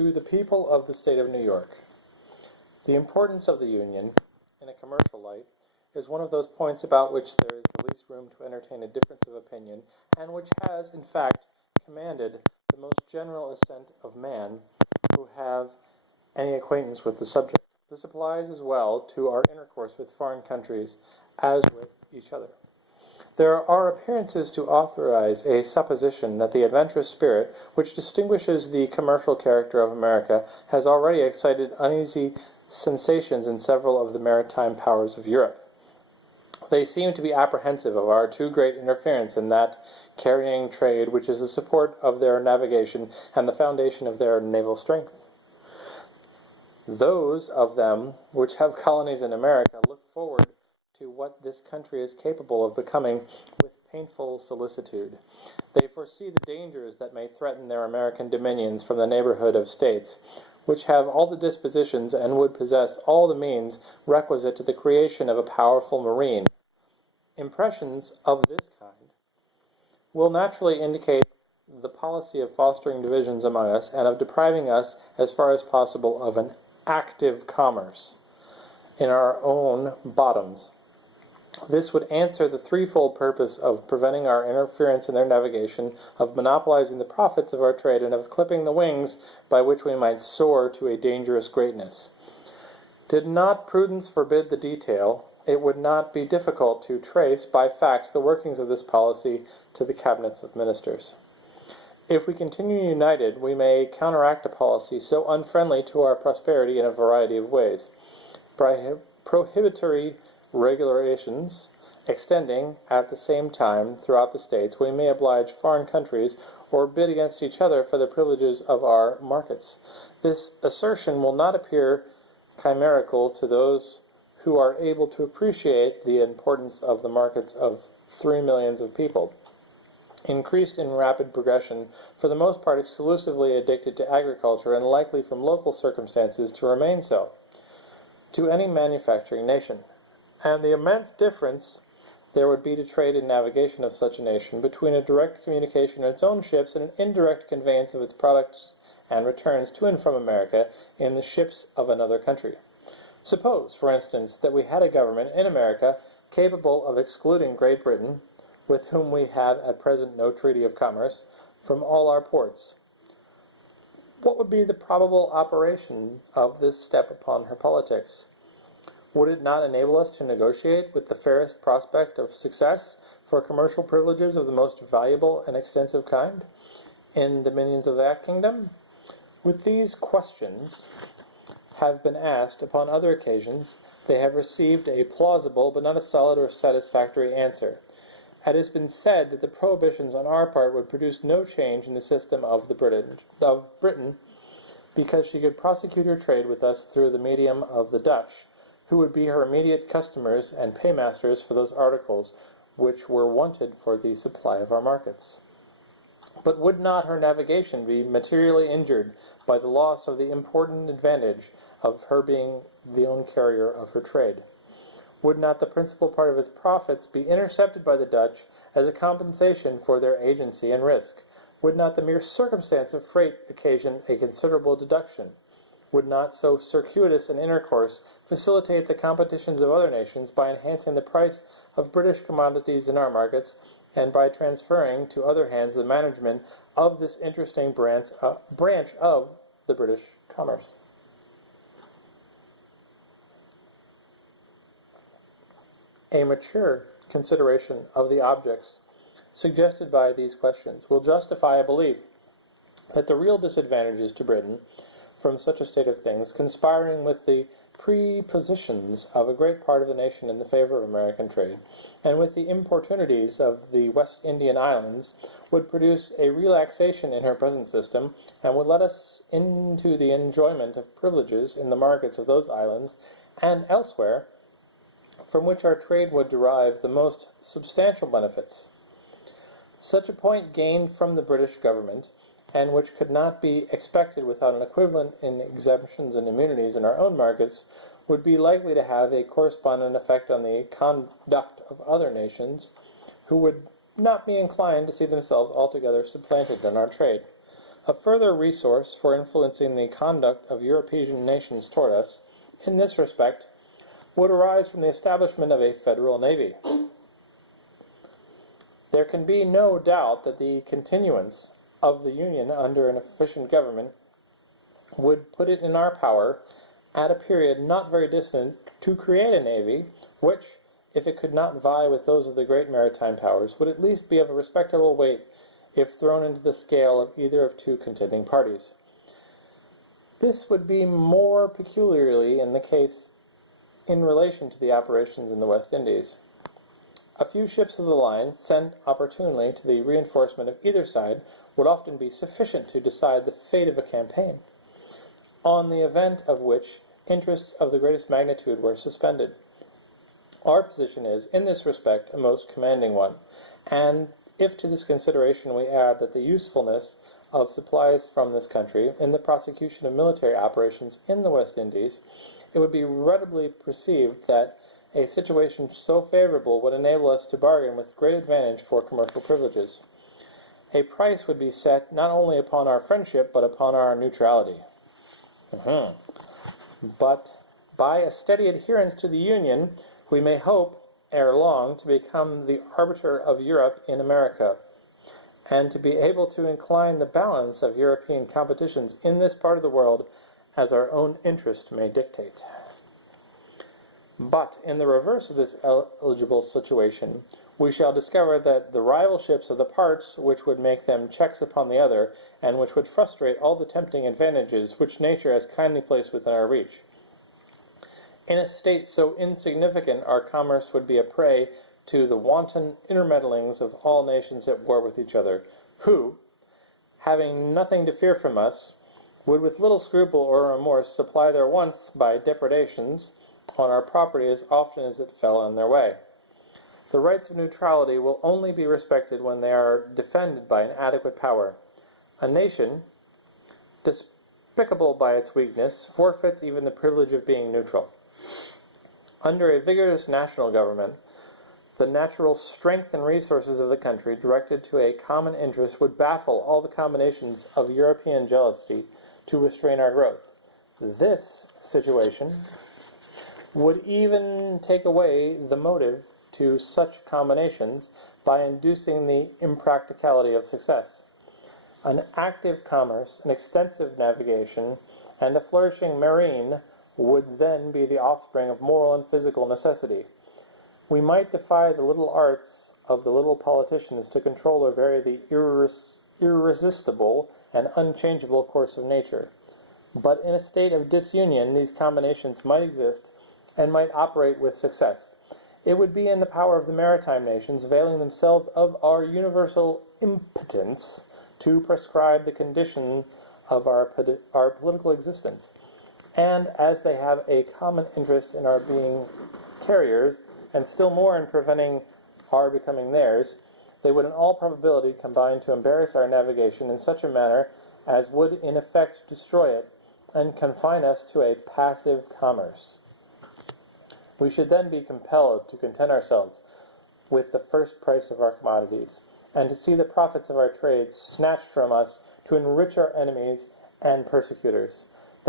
To the people of the state of New York, the importance of the Union, in a commercial light, is one of those points about which there is the least room to entertain a difference of opinion, and which has, in fact, commanded the most general assent of men who have any acquaintance with the subject. This applies as well to our intercourse with foreign countries as with each other. There are appearances to authorize a supposition that the adventurous spirit which distinguishes the commercial character of America has already excited uneasy sensations in several of the maritime powers of Europe. They seem to be apprehensive of our too great interference in that carrying trade which is the support of their navigation and the foundation of their naval strength. Those of them which have colonies in America look forward to what this country is capable of becoming with painful solicitude. They foresee the dangers that may threaten their American dominions from the neighborhood of states, which have all the dispositions and would possess all the means requisite to the creation of a powerful marine. Impressions of this kind will naturally indicate the policy of fostering divisions among us and of depriving us, as far as possible, of an active commerce in our own bottoms. This would answer the threefold purpose of preventing our interference in their navigation, of monopolizing the profits of our trade, and of clipping the wings by which we might soar to a dangerous greatness. Did not prudence forbid the detail, it would not be difficult to trace by facts the workings of this policy to the cabinets of ministers. If we continue united, we may counteract a policy so unfriendly to our prosperity in a variety of ways. Prohibitory regulations extending at the same time throughout the states, we may oblige foreign countries or bid against each other for the privileges of our markets. This assertion will not appear chimerical to those who are able to appreciate the importance of the markets of 3 millions of people, increased in rapid progression, for the most part exclusively addicted to agriculture and likely from local circumstances to remain so, to any manufacturing nation. And the immense difference there would be to trade and navigation of such a nation between a direct communication in its own ships and an indirect conveyance of its products and returns to and from America in the ships of another country. Suppose, for instance, that we had a government in America capable of excluding Great Britain, with whom we have at present no treaty of commerce, from all our ports. What would be the probable operation of this step upon her politics? Would it not enable us to negotiate with the fairest prospect of success for commercial privileges of the most valuable and extensive kind in dominions of that kingdom? With these questions have been asked upon other occasions, they have received a plausible but not a solid or satisfactory answer. It has been said that the prohibitions on our part would produce no change in the system of Britain, because she could prosecute her trade with us through the medium of the Dutch, who would be her immediate customers and paymasters for those articles which were wanted for the supply of our markets. But would not her navigation be materially injured by the loss of the important advantage of her being the own carrier of her trade? Would not the principal part of its profits be intercepted by the Dutch as a compensation for their agency and risk? Would not the mere circumstance of freight occasion a considerable deduction? Would not so circuitous an intercourse facilitate the competitions of other nations by enhancing the price of British commodities in our markets, and by transferring to other hands the management of this interesting branch of the British commerce? A mature consideration of the objects suggested by these questions will justify a belief that the real disadvantages to Britain from such a state of things, conspiring with the prepossessions of a great part of the nation in the favor of American trade, and with the importunities of the West Indian islands, would produce a relaxation in her present system, and would let us into the enjoyment of privileges in the markets of those islands and elsewhere, from which our trade would derive the most substantial benefits. Such a point gained from the British government, and which could not be expected without an equivalent in exemptions and immunities in our own markets, would be likely to have a correspondent effect on the conduct of other nations, who would not be inclined to see themselves altogether supplanted in our trade. A further resource for influencing the conduct of European nations toward us, in this respect, would arise from the establishment of a federal navy. There can be no doubt that the continuance of the Union under an efficient government would put it in our power, at a period not very distant, to create a navy which, if it could not vie with those of the great maritime powers, would at least be of a respectable weight if thrown into the scale of either of two contending parties. This would be more peculiarly in the case in relation to the operations in the West Indies. A few ships of the line, sent opportunely to the reinforcement of either side, would often be sufficient to decide the fate of a campaign, on the event of which interests of the greatest magnitude were suspended. Our position is, in this respect, a most commanding one, and if to this consideration we add that the usefulness of supplies from this country in the prosecution of military operations in the West Indies, it would be readily perceived that a situation so favorable would enable us to bargain with great advantage for commercial privileges. A price would be set not only upon our friendship, but upon our neutrality. But by a steady adherence to the Union, we may hope, ere long, to become the arbiter of Europe in America, and to be able to incline the balance of European competitions in this part of the world as our own interest may dictate. But in the reverse of this eligible situation, we shall discover that the rival ships of the parts which would make them checks upon the other, and which would frustrate all the tempting advantages which nature has kindly placed within our reach. In a state so insignificant, our commerce would be a prey to the wanton intermeddlings of all nations at war with each other, who, having nothing to fear from us, would with little scruple or remorse supply their wants by depredations on our property as often as it fell in their way. The rights of neutrality will only be respected when they are defended by an adequate power. A nation, despicable by its weakness, forfeits even the privilege of being neutral. Under a vigorous national government, the natural strength and resources of the country directed to a common interest would baffle all the combinations of European jealousy to restrain our growth. This situation would even take away the motive to such combinations by inducing the impracticality of success. An active commerce, an extensive navigation, and a flourishing marine would then be the offspring of moral and physical necessity. We might defy the little arts of the little politicians to control or vary the irresistible and unchangeable course of nature. But in a state of disunion, these combinations might exist and might operate with success. It would be in the power of the maritime nations, availing themselves of our universal impotence, to prescribe the condition of our political existence. And as they have a common interest in our being carriers, and still more in preventing our becoming theirs, they would in all probability combine to embarrass our navigation in such a manner as would in effect destroy it, and confine us to a passive commerce. We should then be compelled to content ourselves with the first price of our commodities, and to see the profits of our trade snatched from us to enrich our enemies and persecutors.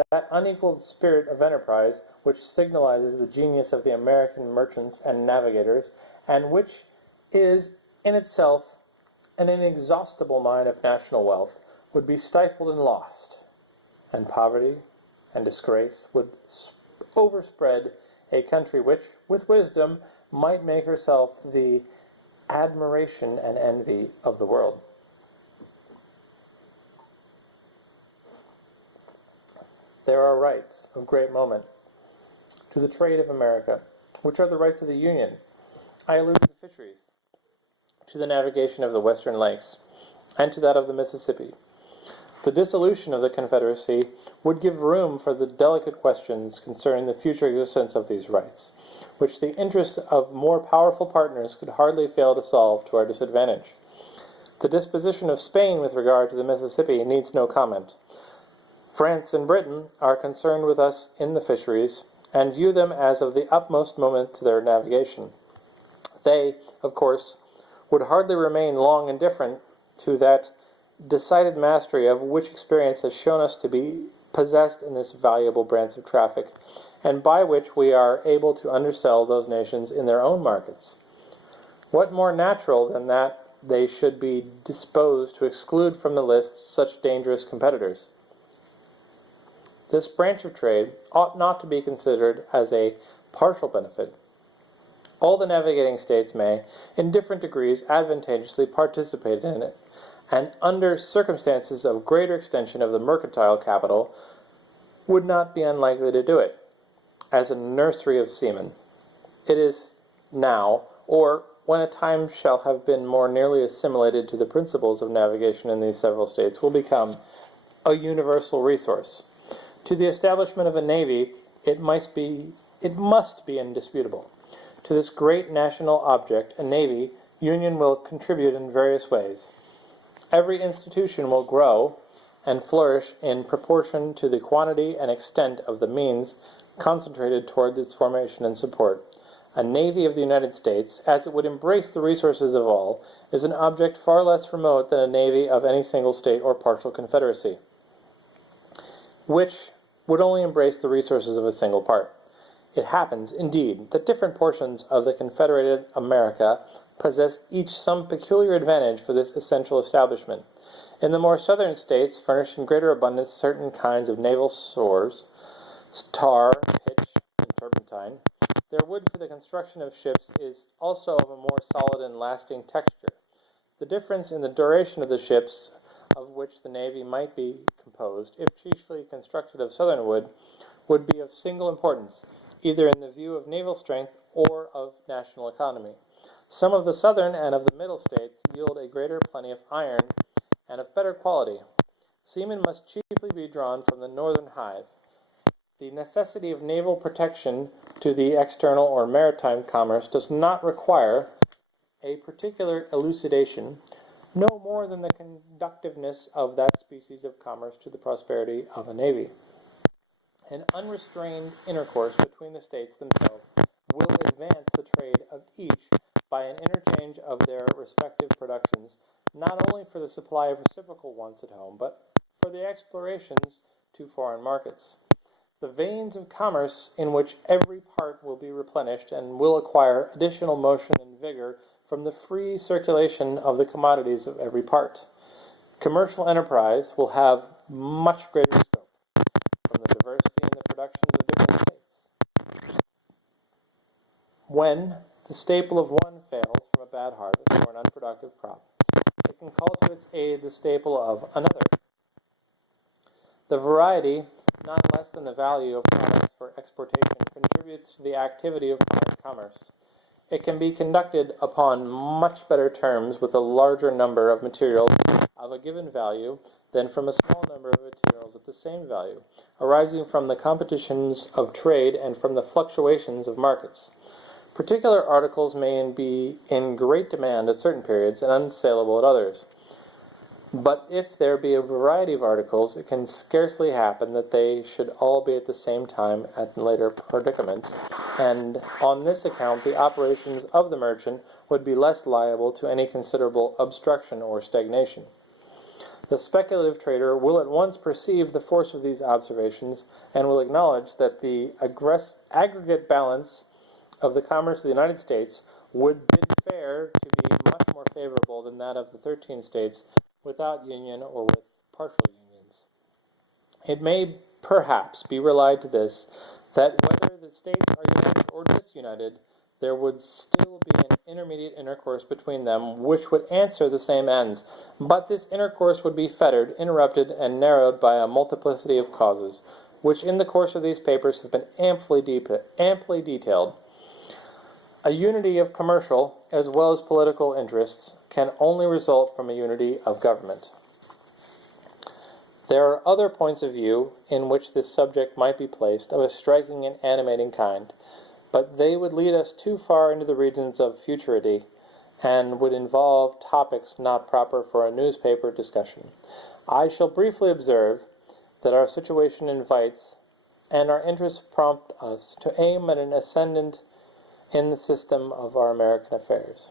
That unequaled spirit of enterprise which signalizes the genius of the American merchants and navigators, and which is in itself an inexhaustible mine of national wealth, would be stifled and lost, and poverty and disgrace would overspread a country which, with wisdom, might make herself the admiration and envy of the world. There are rights of great moment to the trade of America, which are the rights of the Union. I allude to the fisheries, to the navigation of the Western Lakes, and to that of the Mississippi. The dissolution of the Confederacy would give room for the delicate questions concerning the future existence of these rights, which the interest of more powerful partners could hardly fail to solve to our disadvantage. The disposition of Spain with regard to the Mississippi needs no comment. France and Britain are concerned with us in the fisheries, and view them as of the utmost moment to their navigation. They, of course, would hardly remain long indifferent to that decided mastery of which experience has shown us to be possessed in this valuable branch of traffic, and by which we are able to undersell those nations in their own markets. What more natural than that they should be disposed to exclude from the list such dangerous competitors? This branch of trade ought not to be considered as a partial benefit. All the navigating states may, in different degrees, advantageously participate in it, and under circumstances of greater extension of the mercantile capital, would not be unlikely to do it, as a nursery of seamen. It is now, or when a time shall have been more nearly assimilated to the principles of navigation in these several states, will become a universal resource. To the establishment of a navy, it must be indisputable. To this great national object, a navy, union will contribute in various ways. Every institution will grow and flourish in proportion to the quantity and extent of the means concentrated toward its formation and support. A navy of the United States, as it would embrace the resources of all, is an object far less remote than a navy of any single state or partial confederacy, which would only embrace the resources of a single part. It happens, indeed, that different portions of the Confederated America possess each some peculiar advantage for this essential establishment. In the more southern states furnish in greater abundance certain kinds of naval stores, tar, pitch, and turpentine. Their wood for the construction of ships is also of a more solid and lasting texture. The difference in the duration of the ships of which the navy might be composed, if chiefly constructed of southern wood, would be of single importance, either in the view of naval strength or of national economy. Some of the southern and of the middle states yield a greater plenty of iron and of better quality. Seamen must chiefly be drawn from the northern hive. The necessity of naval protection to the external or maritime commerce does not require a particular elucidation, no more than the conductiveness of that species of commerce to the prosperity of a navy. An unrestrained intercourse between the states themselves will advance the trade of each by an interchange of their respective productions, not only for the supply of reciprocal wants at home, but for the explorations to foreign markets. The veins of commerce in which every part will be replenished and will acquire additional motion and vigor from the free circulation of the commodities of every part. Commercial enterprise will have much greater scope from the diversity in the productions of different states. When the staple of one fails from a bad harvest or an unproductive crop, it can call to its aid the staple of another. The variety, not less than the value of products for exportation, contributes to the activity of foreign commerce. It can be conducted upon much better terms with a larger number of materials of a given value than from a small number of materials at the same value, arising from the competitions of trade and from the fluctuations of markets. Particular articles may be in great demand at certain periods and unsaleable at others. But if there be a variety of articles, it can scarcely happen that they should all be at the same time at a later predicament, and on this account the operations of the merchant would be less liable to any considerable obstruction or stagnation. The speculative trader will at once perceive the force of these observations, and will acknowledge that the aggregate balance of the commerce of the United States would bid fair to be much more favorable than that of the 13 states without union or with partial unions. It may perhaps be relied to this, that whether the states are united or disunited, there would still be an intermediate intercourse between them which would answer the same ends, but this intercourse would be fettered, interrupted, and narrowed by a multiplicity of causes, which in the course of these papers have been amply detailed. A unity of commercial as well as political interests can only result from a unity of government. There are other points of view in which this subject might be placed of a striking and animating kind, but they would lead us too far into the regions of futurity, and would involve topics not proper for a newspaper discussion. I shall briefly observe that our situation invites, and our interests prompt us to aim at an ascendant in the system of our American affairs.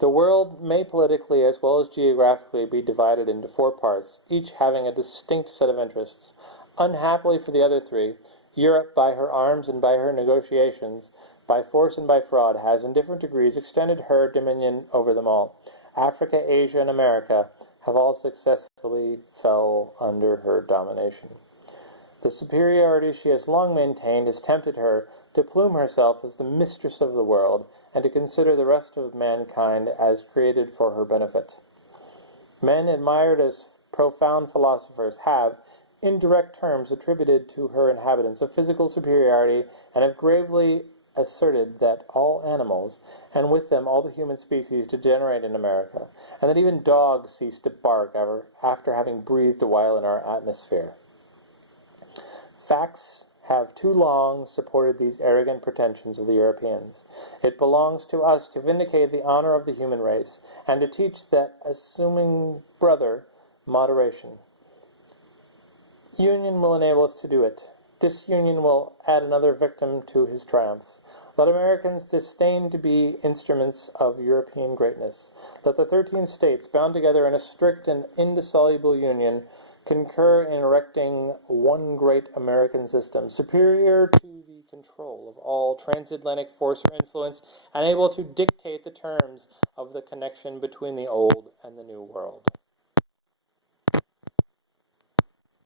The world may politically as well as geographically be divided into four parts, each having a distinct set of interests. Unhappily for the other three, Europe, by her arms and by her negotiations, by force and by fraud, has in different degrees extended her dominion over them all. Africa, Asia, and America have all successfully fell under her domination. The superiority she has long maintained has tempted her to plume herself as the mistress of the world, and to consider the rest of mankind as created for her benefit. Men admired as profound philosophers have, in direct terms, attributed to her inhabitants a physical superiority, and have gravely asserted that all animals, and with them all the human species, degenerate in America, and that even dogs cease to bark after having breathed a while in our atmosphere. Facts have too long supported these arrogant pretensions of the Europeans. It belongs to us to vindicate the honor of the human race, and to teach that assuming brother moderation. Union will enable us to do it. Disunion will add another victim to his triumphs. Let Americans disdain to be instruments of European greatness. Let the 13 states, bound together in a strict and indissoluble union, concur in erecting one great American system, superior to the control of all transatlantic force or influence, and able to dictate the terms of the connection between the old and the new world.